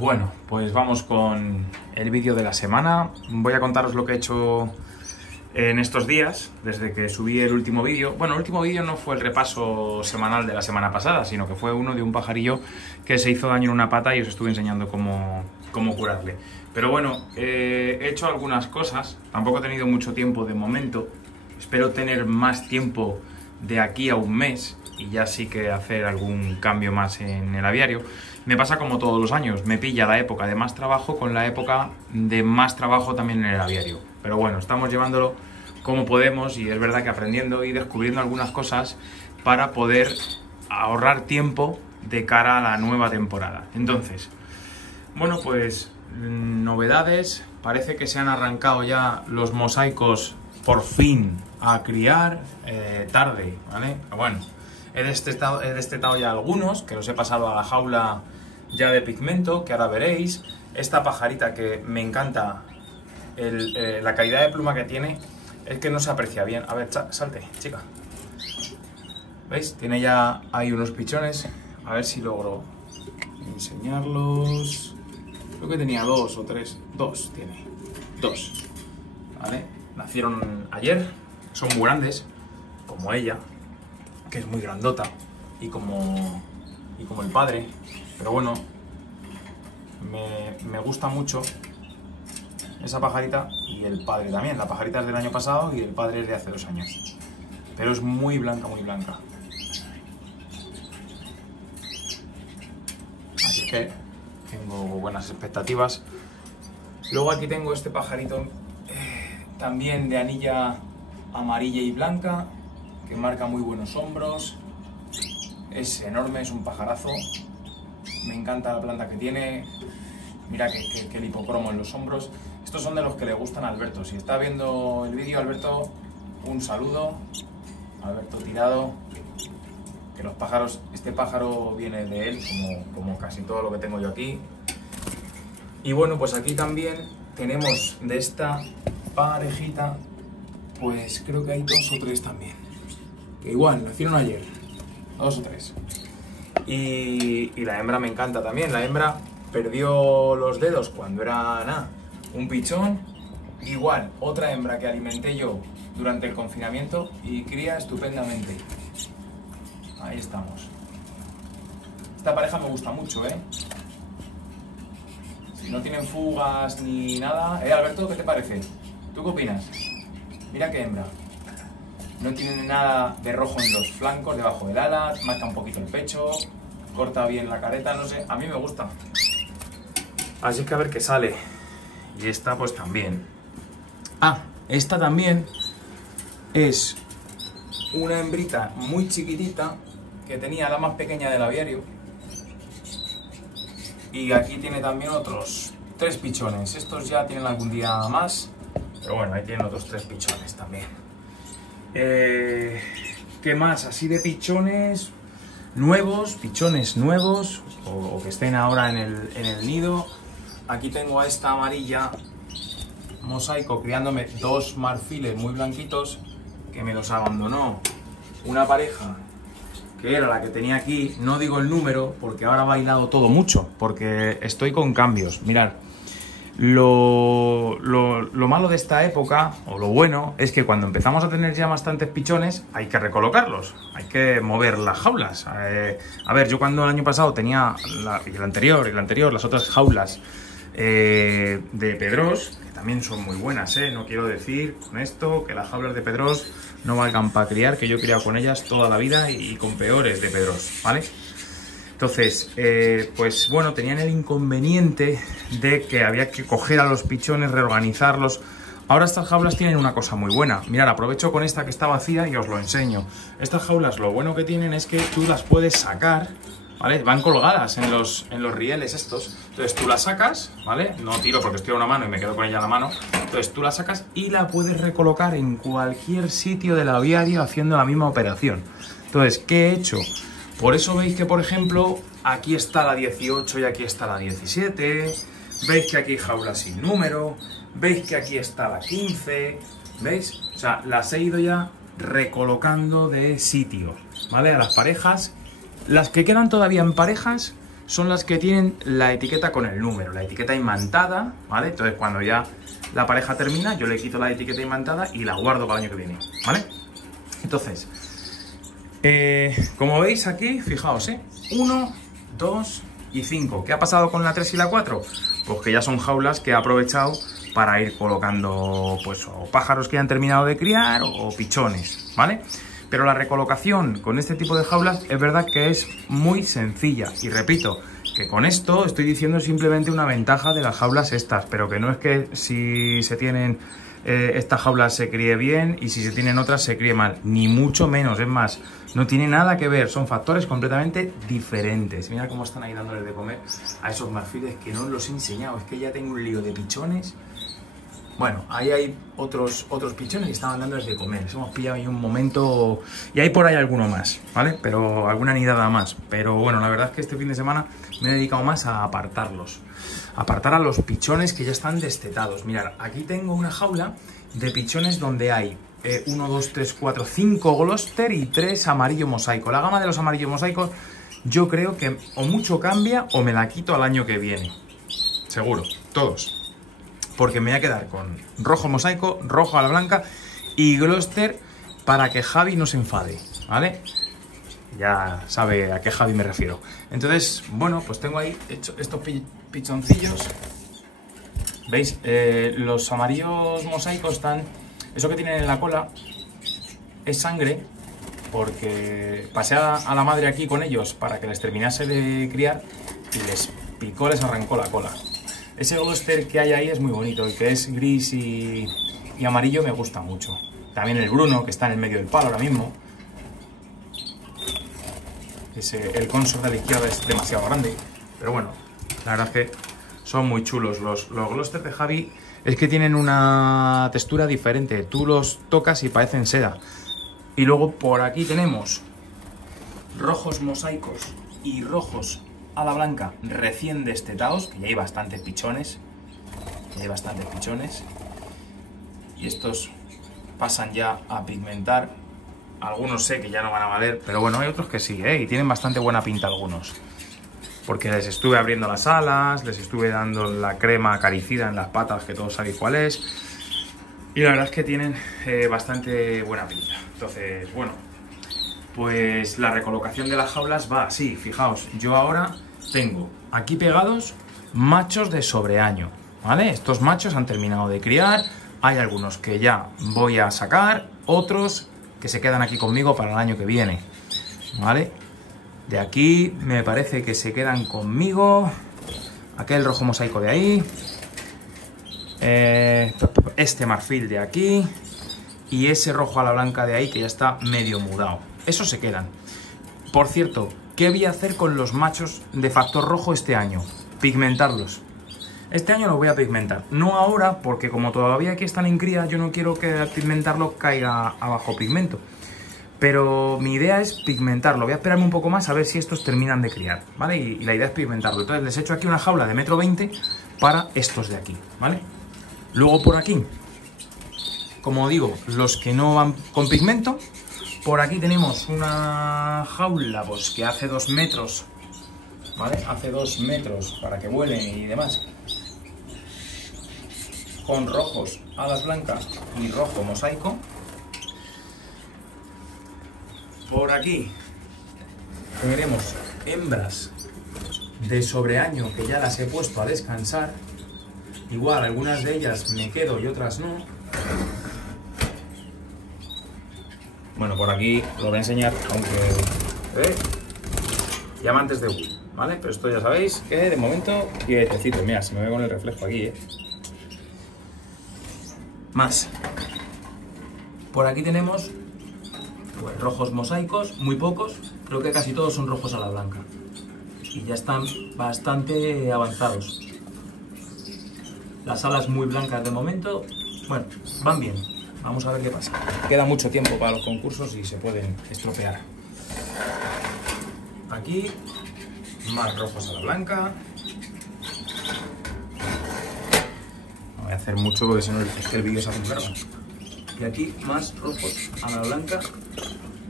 Bueno, pues vamos con el vídeo de la semana. Voy a contaros lo que he hecho en estos días, desde que subí el último vídeo. Bueno, el último vídeo no fue el repaso semanal de la semana pasada, sino que fue uno de un pajarillo que se hizo daño en una pata y os estuve enseñando cómo curarle. Pero bueno, he hecho algunas cosas, tampoco he tenido mucho tiempo de momento. Espero tener más tiempo de aquí a un mes y ya sí que hacer algún cambio más en el aviario. Me pasa como todos los años, me pilla la época de más trabajo con la época de más trabajo también en el aviario. Pero bueno, estamos llevándolo como podemos y es verdad que aprendiendo y descubriendo algunas cosas para poder ahorrar tiempo de cara a la nueva temporada. Entonces, bueno, pues novedades, parece que se han arrancado ya los mosaicos por fin a criar, tarde, ¿vale? Bueno, he destetado ya algunos, que los he pasado a la jaula ya de pigmento, que ahora veréis. Esta pajarita que me encanta, la calidad de pluma que tiene, es que no se aprecia bien. A ver, salte, chica. ¿Veis? Tiene ya ahí unos pichones. A ver si logro enseñarlos. Creo que tenía dos o tres. Dos tiene. Dos. ¿Vale? Nacieron ayer. Son muy grandes. Como ella, que es muy grandota. Y como el padre. Pero bueno, me gusta mucho esa pajarita y el padre también. La pajarita es del año pasado y el padre es de hace 2 años. Pero es muy blanca, muy blanca. Así que tengo buenas expectativas. Luego aquí tengo este pajarito también de anilla amarilla y blanca, que marca muy buenos hombros. Es enorme, es un pajarazo. Me encanta la planta que tiene. Mira que el hipocromo en los hombros. Estos son de los que le gustan a Alberto. Si está viendo el vídeo, Alberto, un saludo. Alberto Tirado. Que los pájaros, este pájaro viene de él, como casi todo lo que tengo yo aquí. Y bueno, pues aquí también tenemos de esta parejita, pues creo que hay 2 o 3 también. Que igual, nacieron ayer. 2 o 3. Y la hembra me encanta también. La hembra perdió los dedos cuando era un pichón. Igual, otra hembra que alimenté yo durante el confinamiento y cría estupendamente. Ahí estamos. Esta pareja me gusta mucho, ¿eh? Si no tienen fugas ni nada... Alberto, ¿qué te parece? ¿Tú qué opinas? Mira qué hembra. No tiene nada de rojo en los flancos, debajo del ala, marca un poquito el pecho, corta bien la careta, no sé, a mí me gusta. Así que a ver qué sale. Y esta pues también. Esta también es una hembrita muy chiquitita que tenía la más pequeña del aviario. Y aquí tiene también otros 3 pichones. Estos ya tienen algún día más, pero bueno, ahí tienen otros 3 pichones también. ¿Qué más? Así de pichones nuevos, o que estén ahora en el nido. Aquí tengo a esta amarilla mosaico criándome 2 marfiles muy blanquitos que me los abandonó una pareja que era la que tenía aquí. No digo el número porque ahora ha bailado todo mucho, porque estoy con cambios. Mirad, lo malo de esta época, o lo bueno, es que cuando empezamos a tener ya bastantes pichones hay que recolocarlos, hay que mover las jaulas. A ver, yo cuando el año pasado tenía, el anterior, las otras jaulas de Pedros, que también son muy buenas, no quiero decir con esto que las jaulas de Pedros no valgan para criar, que yo he criado con ellas toda la vida y con peores de Pedros, ¿vale? Entonces, pues bueno, tenían el inconveniente de que había que coger a los pichones, reorganizarlos. Ahora estas jaulas tienen una cosa muy buena. Mirad, aprovecho con esta que está vacía y os lo enseño. Estas jaulas lo bueno que tienen es que tú las puedes sacar, ¿vale? Van colgadas en los rieles estos. Entonces tú la sacas, ¿vale? No tiro porque estoy a una mano y me quedo con ella en la mano. Entonces tú la sacas y la puedes recolocar en cualquier sitio del aviario haciendo la misma operación. Entonces, ¿qué he hecho? Por eso veis que, por ejemplo, aquí está la 18 y aquí está la 17. Veis que aquí hay jaulas sin número. Veis que aquí está la 15. ¿Veis? O sea, las he ido ya recolocando de sitio, ¿vale? A las parejas. Las que quedan todavía en parejas son las que tienen la etiqueta con el número, la etiqueta imantada, ¿vale? Entonces cuando ya la pareja termina, yo le quito la etiqueta imantada y la guardo para el año que viene, ¿vale? Entonces, como veis aquí, fijaos, 1, 2 y 5. ¿Qué ha pasado con la 3 y la 4? Pues que ya son jaulas que he aprovechado para ir colocando, pues, o pájaros que ya han terminado de criar o pichones, ¿vale? Pero la recolocación con este tipo de jaulas es verdad que es muy sencilla. Y repito, que con esto estoy diciendo simplemente una ventaja de las jaulas estas, pero que no es que si se tienen estas jaulas se críe bien y si se tienen otras se críe mal, ni mucho menos. Es más, no tiene nada que ver, son factores completamente diferentes. Mira cómo están ahí dándoles de comer a esos marfiles que no os los he enseñado. Es que ya tengo un lío de pichones. Bueno, ahí hay otros pichones que estaban dándoles de comer. Les hemos pillado ahí un momento. Y hay por ahí alguno más, ¿vale? Pero alguna nidada más. Pero bueno, la verdad es que este fin de semana me he dedicado más a apartarlos. Apartar a los pichones que ya están destetados. Mirad, aquí tengo una jaula de pichones donde hay 1, 2, 3, 4, 5 Gloster y 3 amarillo mosaico. La gama de los amarillos mosaicos yo creo que o mucho cambia o me la quito al año que viene. Seguro, todos. Porque me voy a quedar con rojo mosaico, rojo a la blanca y Gloster para que Javi no se enfade, ¿vale? Ya sabe a qué Javi me refiero. Entonces, bueno, pues tengo ahí hecho estos pichoncillos. ¿Veis? Los amarillos mosaicos están... Eso que tienen en la cola es sangre, porque pasé a la madre aquí con ellos para que les terminase de criar y les picó, les arrancó la cola. Ese Gloster que hay ahí es muy bonito, el que es gris y amarillo me gusta mucho. También el Bruno, que está en el medio del palo ahora mismo. El consort de la izquierda es demasiado grande, pero bueno, la verdad es que son muy chulos. Los Gloster de Javi es que tienen una textura diferente. Tú los tocas y parecen seda. Y luego por aquí tenemos rojos mosaicos y rojos a la blanca recién destetados, que ya hay bastantes pichones. Y estos pasan ya a pigmentar. Algunos sé que ya no van a valer, pero bueno, hay otros que sí, y tienen bastante buena pinta algunos. Porque les estuve abriendo las alas, les estuve dando la crema acaricida en las patas, que todos sabéis cuál es. Y la verdad es que tienen bastante buena pinta. Entonces, bueno, pues la recolocación de las jaulas va así. Fijaos, yo ahora tengo aquí pegados machos de sobreaño, ¿vale? Estos machos han terminado de criar. Hay algunos que ya voy a sacar, otros que se quedan aquí conmigo para el año que viene, ¿vale? De aquí me parece que se quedan conmigo aquel rojo mosaico de ahí, este marfil de aquí y ese rojo a la blanca de ahí que ya está medio mudado. Esos se quedan. Por cierto, ¿qué voy a hacer con los machos de factor rojo este año? Pigmentarlos. Este año los voy a pigmentar. No ahora, porque como todavía aquí están en cría, yo no quiero que al pigmentarlo caiga abajo pigmento. Pero mi idea es pigmentarlo. Voy a esperarme un poco más a ver si estos terminan de criar, ¿vale? Y la idea es pigmentarlo. Entonces les he hecho aquí una jaula de 1,20 m para estos de aquí, ¿vale? Luego por aquí, como digo, los que no van con pigmento. Por aquí tenemos una jaula pues, que hace 2 metros, ¿vale? Hace 2 metros para que vuelen y demás. Con rojos, alas blancas y rojo mosaico. Por aquí tenemos hembras de sobreaño que ya las he puesto a descansar. Igual, algunas de ellas me quedo y otras no. Bueno, por aquí lo voy a enseñar, aunque... Diamantes de Wii, ¿vale? Pero esto ya sabéis que de momento quietecito. Mira, se me ve con el reflejo aquí, Más. Por aquí tenemos pues, rojos mosaicos, muy pocos. Creo que casi todos son rojos a la blanca. Y ya están bastante avanzados. Las alas muy blancas de momento. Bueno, van bien. Vamos a ver qué pasa. Queda mucho tiempo para los concursos y se pueden estropear. Aquí, más rojos a la blanca. No voy a hacer mucho porque si no es que el vídeo se hace un largo. Y aquí, más rojos a la blanca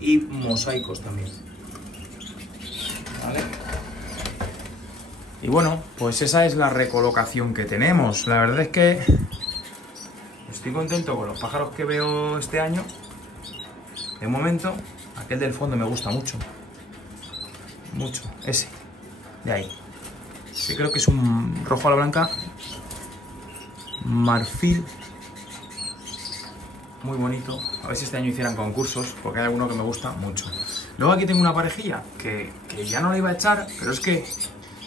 y mosaicos también. ¿Vale? Y bueno, pues esa es la recolocación que tenemos. La verdad es que estoy contento con los pájaros que veo este año. De momento, aquel del fondo me gusta mucho. Mucho, ese. De ahí. Sí, creo que es un rojo a la blanca. Marfil. Muy bonito. A ver si este año hicieran concursos, porque hay alguno que me gusta mucho. Luego aquí tengo una parejilla que ya no la iba a echar, pero es que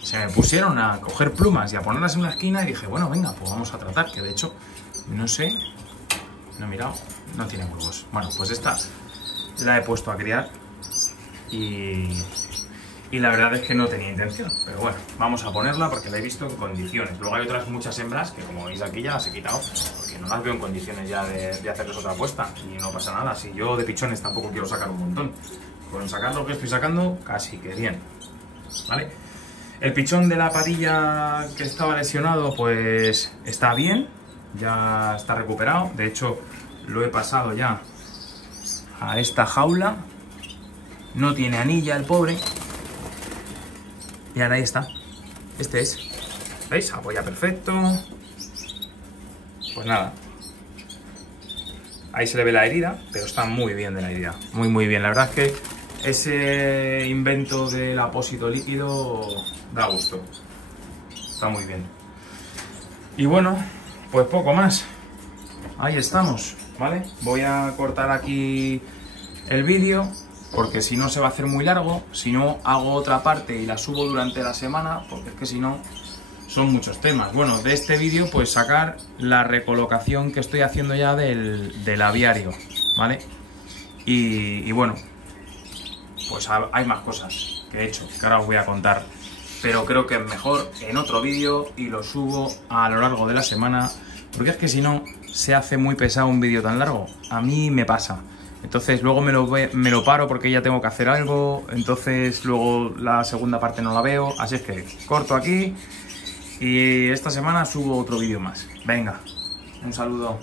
se me pusieron a coger plumas y a ponerlas en una esquina y dije, bueno, venga, pues vamos a tratar, que de hecho, no sé, no he mirado, no tiene huevos. Bueno, pues esta la he puesto a criar y la verdad es que no tenía intención, pero bueno, vamos a ponerla porque la he visto en condiciones. Luego hay otras muchas hembras que, como veis aquí, ya las he quitado, porque no las veo en condiciones ya de hacerles otra apuesta y no pasa nada. Si yo de pichones tampoco quiero sacar un montón, con sacar lo que estoy sacando, casi que bien, ¿vale? El pichón de la patilla que estaba lesionado, pues está bien, ya está recuperado. De hecho, lo he pasado ya a esta jaula. No tiene anilla el pobre. Y ahora ahí está. Este es. ¿Veis? Apoya perfecto. Pues nada. Ahí se le ve la herida, pero está muy bien de la herida. Muy, muy bien. La verdad es que ese invento del apósito líquido da gusto. Está muy bien. Y bueno, pues poco más. Ahí estamos, ¿vale? Voy a cortar aquí el vídeo, porque si no se va a hacer muy largo. Si no, hago otra parte y la subo durante la semana, porque es que si no, son muchos temas. Bueno, de este vídeo, pues sacar la recolocación que estoy haciendo ya del aviario, ¿vale? Y bueno, pues hay más cosas que he hecho, que ahora os voy a contar. Pero creo que es mejor en otro vídeo y lo subo a lo largo de la semana, porque es que si no, se hace muy pesado un vídeo tan largo. A mí me pasa. Entonces luego me lo paro porque ya tengo que hacer algo, entonces luego la segunda parte no la veo, así es que corto aquí y esta semana subo otro vídeo más. Venga, un saludo.